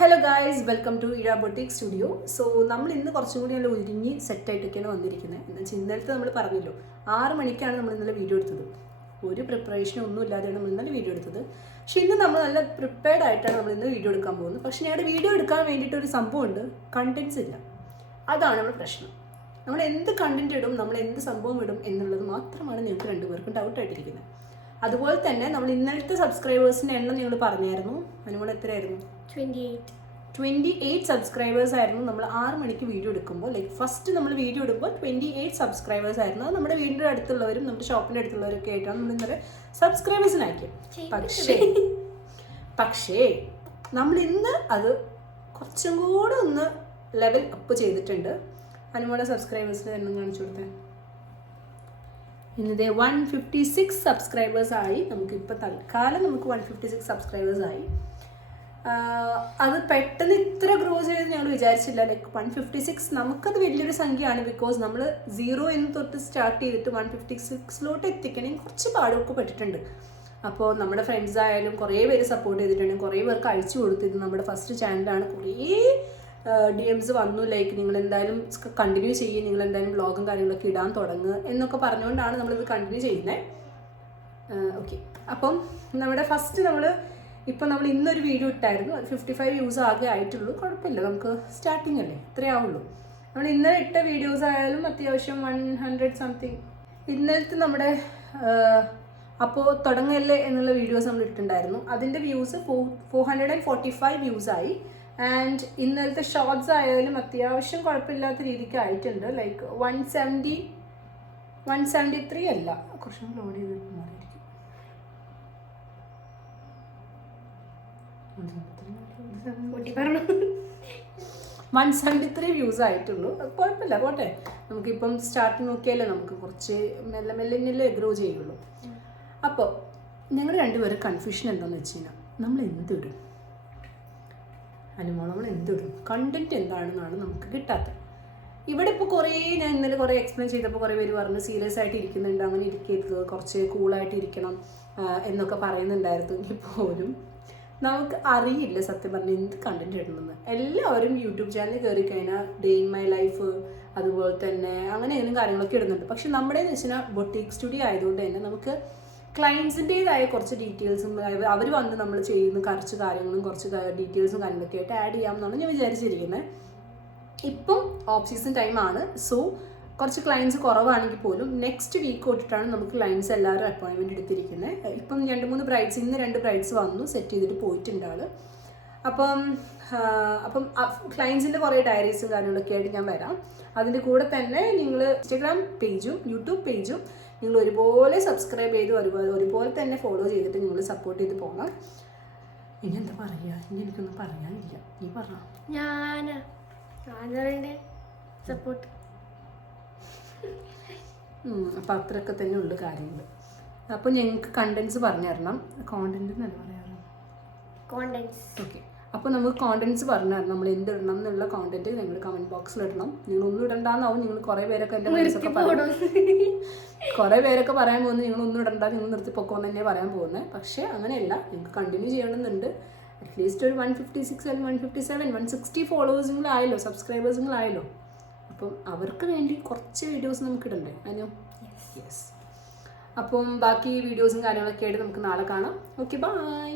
Hello guys, welcome to Izha boutique studio. So നമ്മൾ ഇന്ന് കുറച്ചും കൂടി നല്ല ഒരുങ്ങി സെറ്റായിട്ടൊക്കെയാണ് വന്നിരിക്കുന്നത്. എന്ന് വെച്ചാൽ ഇന്നലത്തെ നമ്മൾ പറഞ്ഞല്ലോ 6 മണിക്കാണ് നമ്മൾ ഇന്നലെ വീഡിയോ എടുത്തത്. ഒരു പ്രിപ്പറേഷനും ഒന്നും ഇല്ലാതെയാണ് നമ്മൾ ഇന്നലെ വീഡിയോ എടുത്തത്. പക്ഷേ ഇന്ന് നമ്മൾ നല്ല പ്രിപ്പയർഡ് ആയിട്ടാണ് നമ്മൾ ഇന്ന് വീഡിയോ എടുക്കാൻ പോകുന്നത്. പക്ഷേ ഞങ്ങളുടെ വീഡിയോ എടുക്കാൻ വേണ്ടിയിട്ട് ഒരു സംഭവമുണ്ട്, കണ്ടൻസ് ഇല്ല. അതാണ് നമ്മുടെ പ്രശ്നം. നമ്മൾ എന്ത് കണ്ടന്റ് ഇടും, നമ്മൾ എന്ത് സംഭവം ഇടും എന്നുള്ളത് മാത്രമാണ് ഞങ്ങൾക്ക് രണ്ടുപേർക്കും ഡൗട്ടായിട്ടിരിക്കുന്നത്. അതുപോലെ തന്നെ നമ്മൾ ഇന്നലത്തെ സബ്സ്ക്രൈബേഴ്സിൻ്റെ എണ്ണം ഞങ്ങൾ പറഞ്ഞായിരുന്നു. അനുമോൾ എത്രയായിരുന്നു? 28 സബ്സ്ക്രൈബേഴ്സ് ആയിരുന്നു. നമ്മൾ 6 മണിക്ക് വീഡിയോ എടുക്കുമ്പോൾ, ലൈക്ക് ഫസ്റ്റ് നമ്മൾ വീഡിയോ എടുക്കുമ്പോൾ 28 സബ്സ്ക്രൈബേഴ്സ് ആയിരുന്നു. അത് നമ്മുടെ വീടിൻ്റെ അടുത്തുള്ളവരും നമ്മുടെ ഷോപ്പിൻ്റെ അടുത്തുള്ളവരൊക്കെ ആയിട്ടാണ് നമ്മൾ ഇന്നലെ സബ്സ്ക്രൈബേഴ്സിനാക്കിയത്. പക്ഷേ നമ്മൾ ഇന്ന് അത് കുറച്ചും കൂടെ ഒന്ന് ലെവൽ അപ്പ് ചെയ്തിട്ടുണ്ട്. അനുമോളെ സബ്സ്ക്രൈബേഴ്സിൻ്റെ എണ്ണം കാണിച്ചു കൊടുത്തേ. ഇന്നത്തെ 156 സബ്സ്ക്രൈബേഴ്സ് ആയി. നമുക്കിപ്പോൾ തൽക്കാലം നമുക്ക് 156 സബ്സ്ക്രൈബേഴ്സ് ആയി. അത് പെട്ടെന്ന് ഇത്ര ഗ്രോ ചെയ്ത് ഞങ്ങൾ വിചാരിച്ചില്ല. ലൈക്ക് 156 നമുക്കത് വലിയൊരു സംഖ്യയാണ്. ബിക്കോസ് നമ്മൾ 0 എന്ന് തൊട്ട് സ്റ്റാർട്ട് ചെയ്തിട്ട് 156 എത്തിക്കണമെങ്കിൽ കുറച്ച് പാടൊക്കെ പെട്ടിട്ടുണ്ട്. അപ്പോൾ നമ്മുടെ ഫ്രണ്ട്സ് ആയാലും കുറേ പേര് സപ്പോർട്ട് ചെയ്തിട്ടുണ്ട്, കുറേ പേർക്ക് അയച്ചു കൊടുത്തിരുന്നു. നമ്മുടെ ഫസ്റ്റ് ചാനലാണ്. കുറേ DMs വന്നു, ലൈക്ക് നിങ്ങൾ എന്തായാലും കണ്ടിന്യൂ ചെയ്യുക, നിങ്ങൾ എന്തായാലും വ്ളോഗും കാര്യങ്ങളൊക്കെ ഇടാൻ തുടങ്ങുക എന്നൊക്കെ പറഞ്ഞുകൊണ്ടാണ് നമ്മളിത് കണ്ടിന്യൂ ചെയ്യുന്നത്. ഓക്കെ, അപ്പം നമ്മുടെ ഫസ്റ്റ് നമ്മൾ ഇന്നൊരു വീഡിയോ ഇട്ടായിരുന്നു. അത് 55 വ്യൂസ് ആകെ ആയിട്ടുള്ളൂ. കുഴപ്പമില്ല, നമുക്ക് സ്റ്റാർട്ടിങ് അല്ലേ, ഇത്രയേ ആവുള്ളൂ. നമ്മൾ ഇന്നലെ ഇട്ട വീഡിയോസ് ആയാലും അത്യാവശ്യം 100 സംതിങ്. ഇന്നലത്തെ നമ്മുടെ അപ്പോൾ തുടങ്ങല്ലേ എന്നുള്ള വീഡിയോസ് നമ്മൾ ഇട്ടിട്ടുണ്ടായിരുന്നു. അതിൻ്റെ വ്യൂസ് 445 വ്യൂസായി. ആൻഡ് ഇന്നലത്തെ ഷോർട്സ് ആയാലും അത്യാവശ്യം കുഴപ്പമില്ലാത്ത രീതിക്ക് ആയിട്ടുണ്ട്. ലൈക്ക് 173 അല്ല, കുറച്ചും ലോഡ് ചെയ്തിട്ട് മാറിയിരിക്കും. 173 വ്യൂസ് ആയിട്ടുള്ളൂ. കുഴപ്പമില്ല, പോട്ടെ. നമുക്കിപ്പം സ്റ്റാർട്ടിങ് നോക്കിയാലേ നമുക്ക് കുറച്ച് മെല്ലെ മെല്ലെ ഗ്രോ ചെയ്യുള്ളൂ. അപ്പോൾ ഞങ്ങൾ രണ്ടുപേരും കൺഫ്യൂഷൻ എന്താണെന്ന് വെച്ച് കഴിഞ്ഞാൽ നമ്മൾ എന്തിടും, അനുമോൾ നമ്മൾ എന്തിടും, കണ്ടന്റ് എന്താണെന്നാണ് നമുക്ക് കിട്ടാത്തത്. ഇവിടെ ഇപ്പോൾ ഞാൻ ഇന്നലെ കുറേ എക്സ്പ്ലെയിൻ ചെയ്തപ്പോൾ കുറേ പേര് പറഞ്ഞു സീരിയസ് ആയിട്ട് ഇരിക്കുന്നുണ്ട്, അങ്ങനെ ഇരിക്കരുത്, കുറച്ച് കൂളായിട്ട് ഇരിക്കണം എന്നൊക്കെ പറയുന്നുണ്ടായിരുന്നു. എങ്കിൽ പോലും നമുക്ക് അറിയില്ല സത്യം പറഞ്ഞാൽ എന്ത് കണ്ടന്റ് ഇടണമെന്ന്. എല്ലാവരും യൂട്യൂബ് ചാനൽ കയറി കഴിഞ്ഞാൽ ഡേ ഇൻ മൈ ലൈഫ് അതുപോലെ തന്നെ അങ്ങനെ ഏതെങ്കിലും കാര്യങ്ങളൊക്കെ ഇടുന്നുണ്ട്. പക്ഷെ നമ്മുടെ എന്ന് വെച്ചാൽ ബൊട്ടിക് സ്റ്റുഡിയോ ആയതുകൊണ്ട് തന്നെ നമുക്ക് ക്ലയൻസിൻ്റെതായ കുറച്ച് ഡീറ്റെയിൽസും അവർ വന്ന് നമ്മൾ ചെയ്യുന്ന കുറച്ച് കാര്യങ്ങളും കുറച്ച് ഡീറ്റെയിൽസും കാര്യങ്ങളൊക്കെ ആയിട്ട് ആഡ് ചെയ്യാമെന്നാണ് ഞാൻ വിചാരിച്ചിരിക്കുന്നത്. ഇപ്പം ഓഫ് സീസൺ ടൈമാണ്. സോ കുറച്ച് ക്ലയൻസ് കുറവാണെങ്കിൽ പോലും നെക്സ്റ്റ് വീക്ക് തൊട്ടിട്ടാണ് നമുക്ക് ക്ലയൻസ് എല്ലാവരും അപ്പോയിൻമെൻറ്റ് എടുത്തിരിക്കുന്നത്. ഇപ്പം 2-3 ബ്രൈഡ്സ്, ഇന്ന് 2 ബ്രൈഡ്സ് വന്നു, സെറ്റ് ചെയ്തിട്ട് പോയിട്ടുണ്ട് ആൾ. അപ്പം ക്ലയൻസിൻ്റെ കുറേ ഡയറീസും കാര്യങ്ങളൊക്കെ ആയിട്ട് ഞാൻ വരാം. അതിൻ്റെ കൂടെ തന്നെ നിങ്ങൾ ഇൻസ്റ്റാഗ്രാം പേജും യൂട്യൂബ് പേജും നിങ്ങൾ ഒരുപോലെ സബ്സ്ക്രൈബ് ചെയ്ത് ഒരുപോലെ തന്നെ ഫോളോ ചെയ്തിട്ട് നിങ്ങൾ സപ്പോർട്ട് ചെയ്ത് പോകണം. ഇനി എന്താ പറയുക, ഇനി എനിക്കൊന്നും പറയാനില്ല, നീ പറഞ്ഞ സപ്പോർട്ട്. അപ്പം അത്രയൊക്കെ തന്നെ ഉള്ളു കാര്യങ്ങൾ. അപ്പോൾ ഞങ്ങൾക്ക് കണ്ടൻസ് പറഞ്ഞു തരണം. കോണ്ടന്റ് എന്നല്ല പറയാറ്, കോണ്ടൻസ്. ഓക്കെ, അപ്പോൾ നമുക്ക് കോണ്ടൻസ് പറഞ്ഞു തരണം. നമ്മൾ എന്തിടണം എന്നുള്ള കോണ്ടന്റ് നിങ്ങൾ കമൻറ്റ് ബോക്സിൽ ഇടണം. നിങ്ങളൊന്നും ഇടണ്ടെന്നാവും. നിങ്ങൾ കുറേ പേരൊക്കെ എൻ്റെ മനസ്സൊക്കെ കുറേ പേരൊക്കെ പറയാൻ പോകുന്നത് നിങ്ങളൊന്നും ഇടണ്ട, നിങ്ങൾ നിർത്തിപ്പൊക്കോന്ന് തന്നെ പറയാൻ പോകുന്നത്. പക്ഷേ അങ്ങനെയല്ല, നിങ്ങൾക്ക് കണ്ടിന്യൂ ചെയ്യണമെന്നുണ്ട്. അറ്റ്ലീസ്റ്റ് ഒരു 156 അല്ലെങ്കിൽ 157 160 ഫോളോവേഴ്സുകളായല്ലോ, സബ്സ്ക്രൈബേഴ്സുകളായല്ലോ. അപ്പം അവർക്ക് വേണ്ടി കുറച്ച് വീഡിയോസ് നമുക്ക് ഇടണ്ടേ അതിനോ? യെസ്. അപ്പം ബാക്കി വീഡിയോസും കാര്യങ്ങളൊക്കെ ആയിട്ട് നമുക്ക് നാളെ കാണാം. Okay, by.